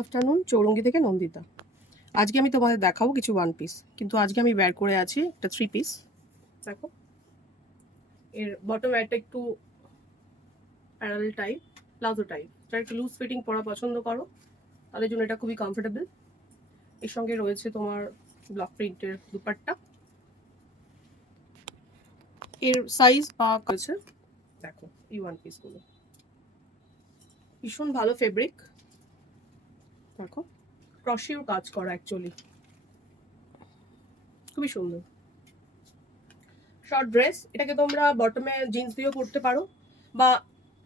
Afternoon, Chowringhee থেকে নন্দিতা। আজকে আমি তোমাদের দেখাবো কিছু ওয়ান পিস, কিন্তু আজকে আমি বের করে আছি একটা থ্রি পিস। দেখো, এর বটম একটা একটু প্যারাল টাইপ, প্লাজো টাইপ। যারা একটু লুজ ফিটিং পরা পছন্দ করো তাদের জন্য এটা খুবই কমফোর্টেবল। এর সঙ্গে রয়েছে তোমার ব্লক প্রিন্টের দুপাট্টা। এর সাইজ বা আছে, দেখো এই ওয়ান পিসগুলো ভীষণ ভালো ফেব্রিক। দেখো, ক্রশিওর কাজ করা, অ্যাকচুয়ালি খুবই সুন্দর। শর্ট ড্রেস, এটাকে তোমরা বটমে জিন্স দিয়েও পরতে পারো, বা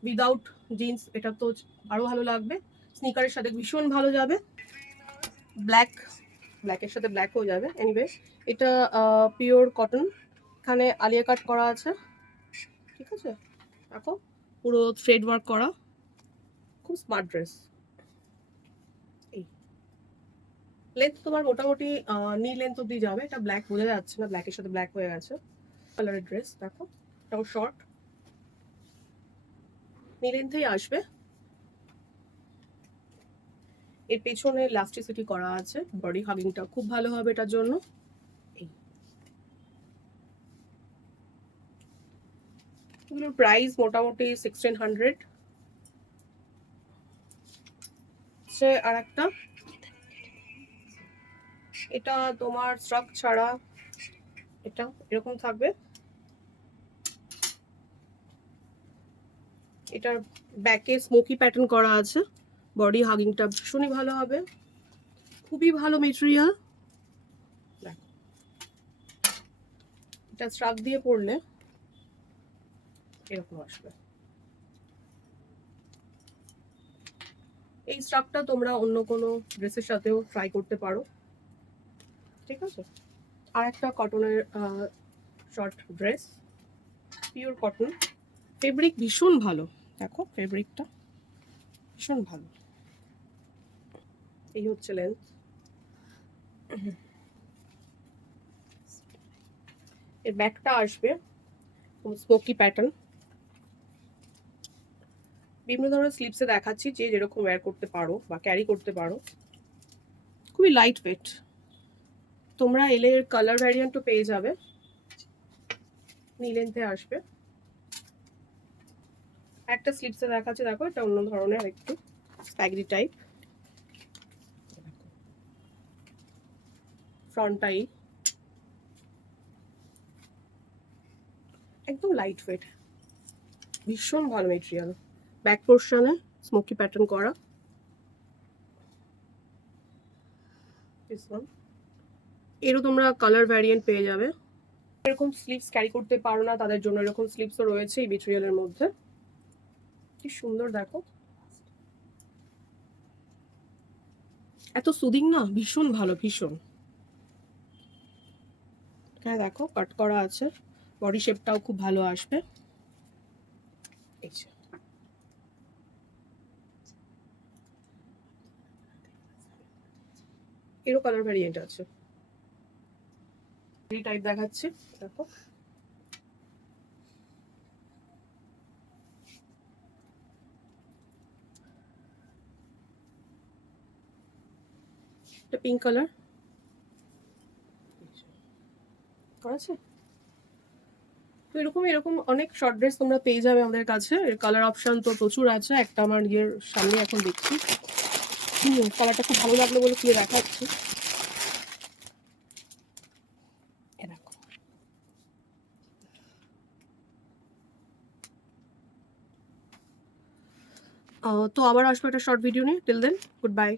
উইদাউট জিন্স এটা তো আরো ভালো লাগবে। স্নিকারের সাথে ভীষণ ভালো যাবে। ব্ল্যাকের সাথে ব্ল্যাক হয়ে যাবে। এনিওয়ে, এটা পিওর কটন, এখানে আলিয়া কাট করা আছে, ঠিক আছে। দেখো, পুরো থ্রেড ওয়ার্ক করা, খুব স্মার্ট ড্রেস। এই লেন্থ তোমার মোটামুটি নি লেন্থ অব্দি যাবে। এটা ব্ল্যাক বোঝা যাচ্ছে না, ব্ল্যাকের সাথে ব্ল্যাক হয়ে গেছে কালারের ড্রেস। দেখো, এটাও শর্ট, নি লেন্থেই আসবে। এর পেছনে ইলাস্টিসিটি করা আছে, বডি হাগিংটা খুব ভালো হবে এটার জন্য। এগুলোর প্রাইস মোটামুটি 1600। আর একটা, এটা তোমার স্ট্রাক ছাড়া এটা এরকম থাকবে। এটার ব্যাকে স্মোকি প্যাটার্ন করা আছে, বডি হাগিংটা ভীষণই ভালো হবে, খুবই ভালো মেটেরিয়াল। এটা স্ট্রাক দিয়ে পরলে এরকম আসবে। এই স্ট্রাকটা তোমরা অন্য কোনো ড্রেসের সাথেও ট্রাই করতে পারো, ঠিক আছে। আর একটা কটনের short dress, pure cotton, fabric ভীষণ ভালো। দেখো, ফেব্রিকটা ভীষণ ভালো। এই হচ্ছে লেন্থ। এর ব্যাকটা আসবে স্মোকি প্যাটার্ন। বিভিন্ন ধরনের স্লিপসে দেখাচ্ছি, যে যেরকম ওয়্যার করতে পারো বা ক্যারি করতে পারো। খুবই লাইট ওয়েট। তোমরা এলে এর কালার ভ্যারিয়েন্টও পেয়ে যাবে, নি লেন্থে আসবে। একটা স্লিপসে দেখাচ্ছে, দেখো এটা অন্য ধরনের, একটু স্প্যাগরি টাইপ। ফ্রন্টটাই একদম লাইট ওয়েট, ভীষণ ভালো মেটেরিয়াল। ব্যাক পোর্শনে স্মোকি প্যাটার্ন করা। এরও তোমরা কালার ভ্যারিয়েন্ট পেয়ে যাবে। এরকম স্লিভস ক্যারি করতে পারো না তাদের জন্য এরকম স্লিভসও রয়েছে এই মেটেরিয়ালের মধ্যে। কি সুন্দর, দেখো এত সুদিং না, ভীষণ ভালো, ভীষণ। হ্যাঁ দেখো, কাট করা আছে, বডি শেপটাও খুব ভালো আসবে। এরও কালার ভ্যারিয়েন্ট আছে, এই টাইপ দেখাচ্ছি, দেখো এটা পিঙ্ক কালার আছে। তো এরকম এরকম অনেক শর্ট ড্রেস তোমরা পেয়ে যাবে আমাদের কাছে। এর কালার অপশন তো প্রচুর আছে। একটা আমার নিজের সামনে এখন দেখছি, কালারটা খুব ভালো লাগলো বলে খুলে দেখাচ্ছি। তো আবার আসবো একটা শর্ট ভিডিও নিয়ে। Till then, good by.